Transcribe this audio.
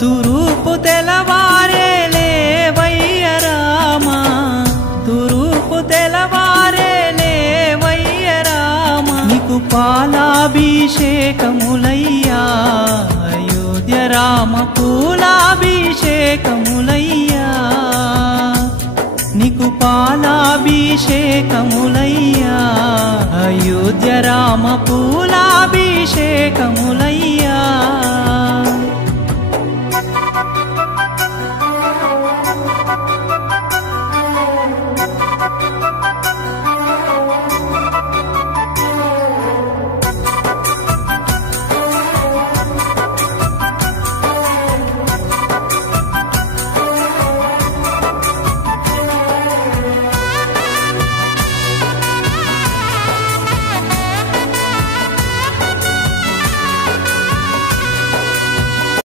తురూపు తెలవారే లేవయ్య రామా, తురూపు తెలవారే లేవయ్య రామా, నీకు పాలాభిషేకములయ్యా అయోధ్య రామ, పూలాభిషేకములయ్యా, నీకు పాలాభిషేకములయ్యా అయోధ్య రామ, పూలాభిషేకములయ్యా.